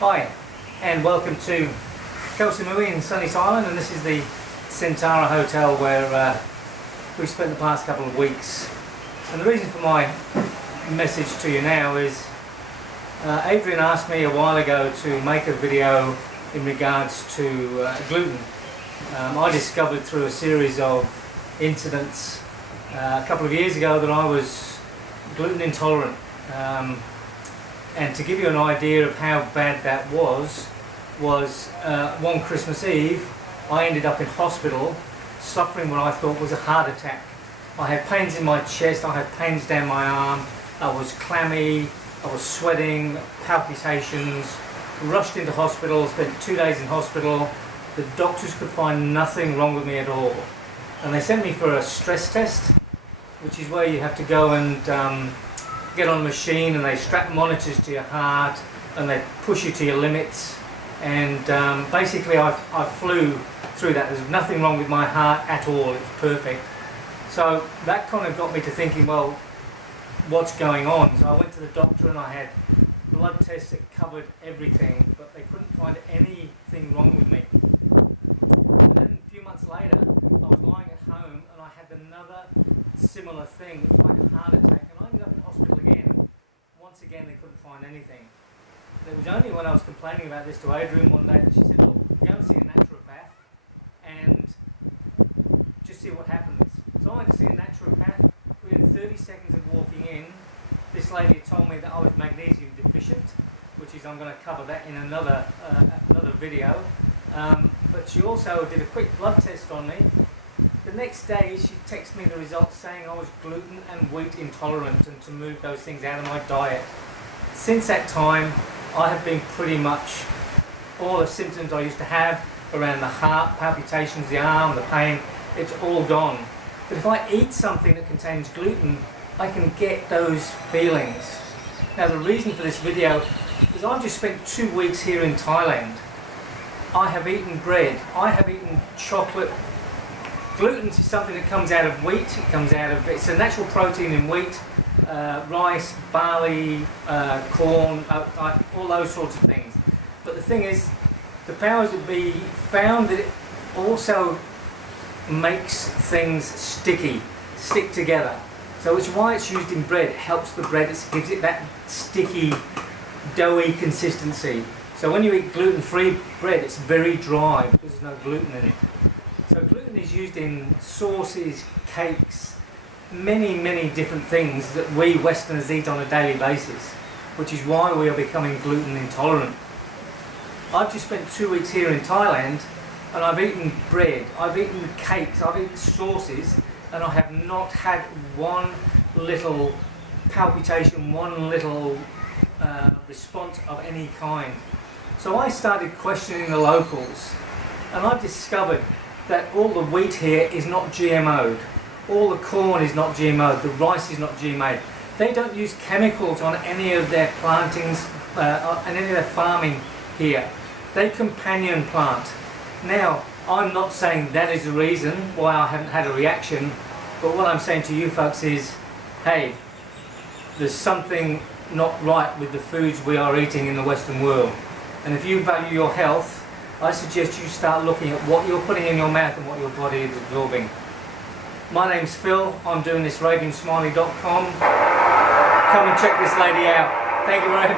Hi, and welcome to Koh Samui in Sunny Island, and this is the Centara Hotel where we've spent the past couple of weeks. And the reason for my message to you now is Adrian asked me a while ago to make a video in regards to gluten. I discovered through a series of incidents a couple of years ago that I was gluten intolerant. And to give you an idea of how bad that was one Christmas Eve I ended up in hospital suffering what I thought was a heart attack. I had pains in my chest, I had pains down my arm, I was clammy, I was sweating, palpitations, rushed into hospital, spent 2 days in hospital. The doctors could find nothing wrong with me at all. And they sent me for a stress test, which is where you have to go and get on a machine and they strap monitors to your heart and they push you to your limits, and basically I flew through that. There's nothing wrong with my heart at all, it's perfect. So that kind of got me to thinking, well, what's going on? So I went to the doctor and I had blood tests that covered everything, but they couldn't find anything wrong with me. And then a few months later I was lying at home and I had another similar thing, it was like a heart attack. It was only when I was complaining about this to Adrian one day that she said, "Look, go and see a naturopath and just see what happens." So I went to see a naturopath. Within 30 seconds of walking in, this lady told me that I was magnesium deficient, which is, I'm going to cover that in another video. But she also did a quick blood test on me. The next day she texted me the results saying I was gluten and wheat intolerant and to move those things out of my diet. Since that time, I have been pretty much all the symptoms I used to have around the heart, palpitations, the arm, the pain, it's all gone. But if I eat something that contains gluten, I can get those feelings. Now the reason for this video is I've just spent 2 weeks here in Thailand. I have eaten bread, I have eaten chocolate. Gluten is something that comes out of wheat, it's a natural protein in wheat, rice, barley, corn, all those sorts of things. But the thing is, the powers that be found that it also makes things stick together. So it's why it's used in bread. It helps the bread, it gives it that sticky, doughy consistency. So when you eat gluten-free bread, it's very dry because there's no gluten in it. So gluten is used in sauces, cakes, many different things that we Westerners eat on a daily basis, which is why we are becoming gluten intolerant. I've just spent 2 weeks here in Thailand and I've eaten bread, I've eaten cakes, I've eaten sauces, and I have not had one little palpitation, one little response of any kind. So I started questioning the locals and I discovered that all the wheat here is not GMO'd. All the corn is not GMO'd, the rice is not GMO'd. They don't use chemicals on any of their plantings and any of their farming here. They companion plant. Now, I'm not saying that is the reason why I haven't had a reaction, but what I'm saying to you folks is, hey, there's something not right with the foods we are eating in the Western world. And if you value your health, I suggest you start looking at what you're putting in your mouth and what your body is absorbing. My name's Phil, I'm doing this radiantsmiley.com. Come and check this lady out. Thank you very much.